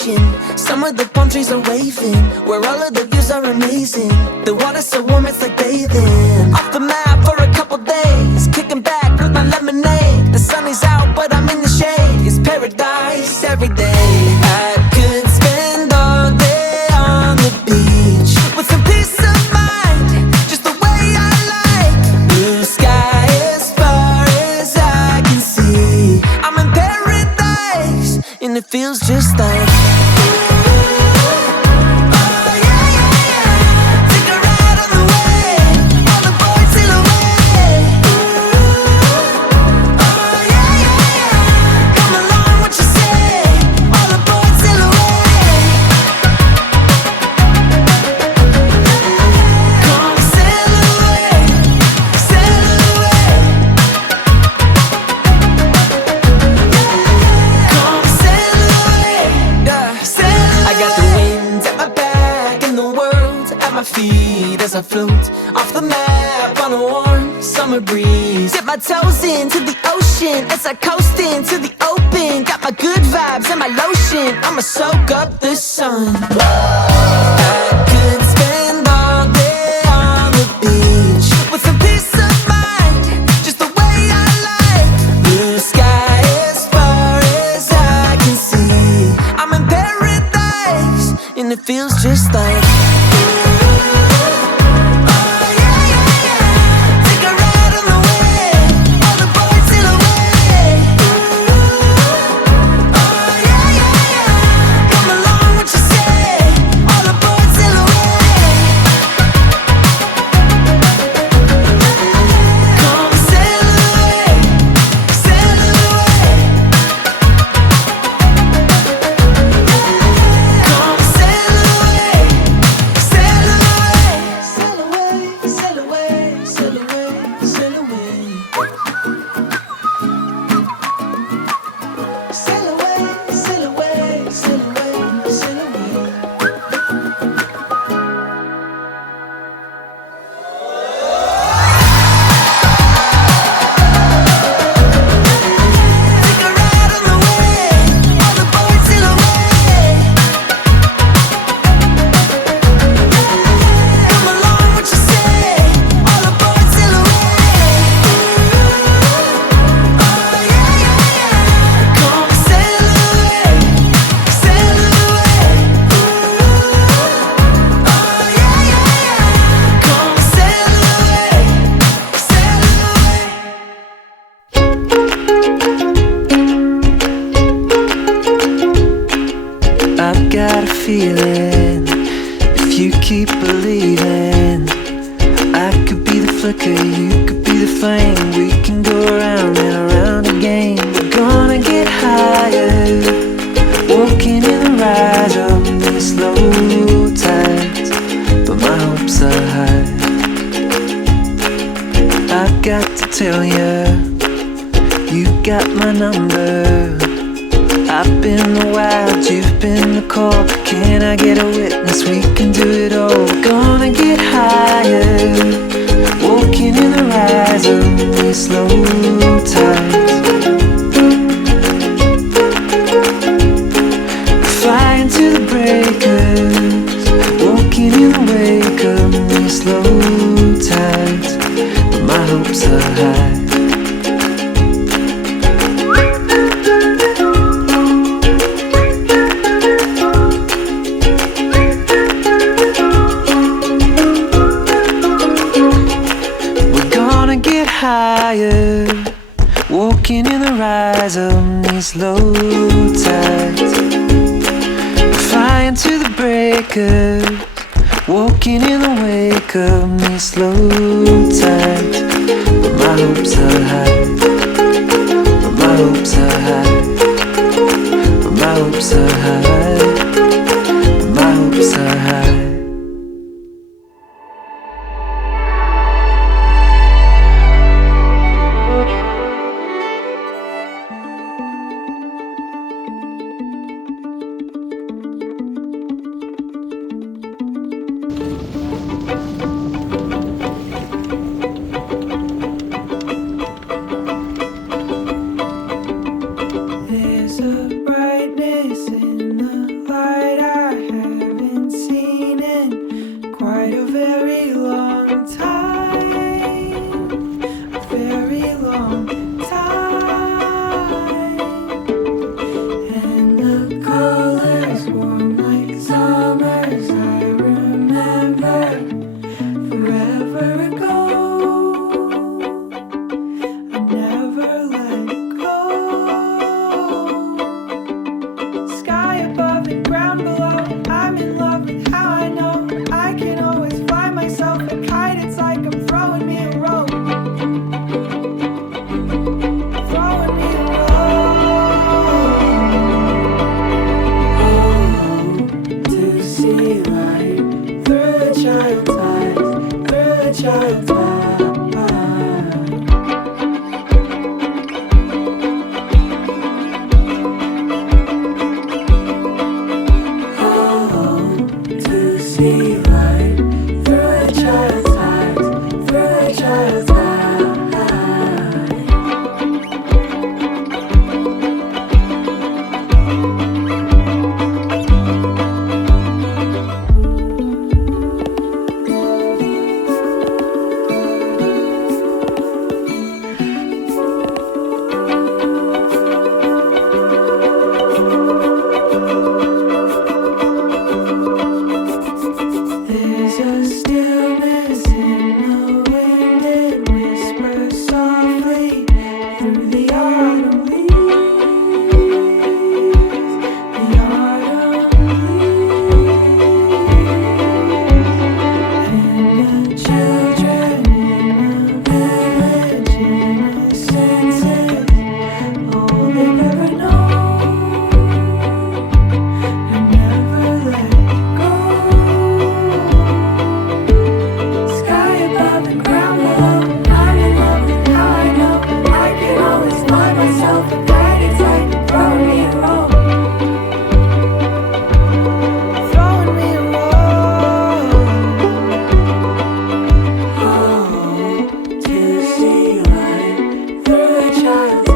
ocean, somewhere the palm trees are waving, where all of the views are amazing. The water's so warm it's like bathing. Off the map for a couple days, kicking back with my lemonade. The sun is out but I'm in the shade. It's paradise every day. I could spend all day on the beach with some peace of mind, just the way I like. Blue sky as far as I can see. I'm in paradise and it feels just like as I float off the map on a warm summer breeze. Dip my toes into the ocean as I coast into the open. Got my good vibes and my lotion, I'ma soak up the sun. I could spend all day on the beach with some peace of mind, just the way I like. Blue sky as far as I can see. I'm in paradise and it feels just like feeling. If you keep believing, I could be the flicker, you could be the flame. We can go around and around again. We're gonna get higher, walking in the rise of these slow tides. But my hopes are high. I've got to tell you, you got my number. I've been the wild, you've been the call. Can I get a witness? We can do it all. We're gonna get higher, walking in the rise of these slow tides. Flying to the breakers, walking in the wake of these slow tides. But my hopes are high. Higher, walking in the rise of these low tides. Flying to the breakers, walking in the wake of these slow tides. But my hopes are high, but my hopes are high, but my hopes are high, but my hopes are high. love.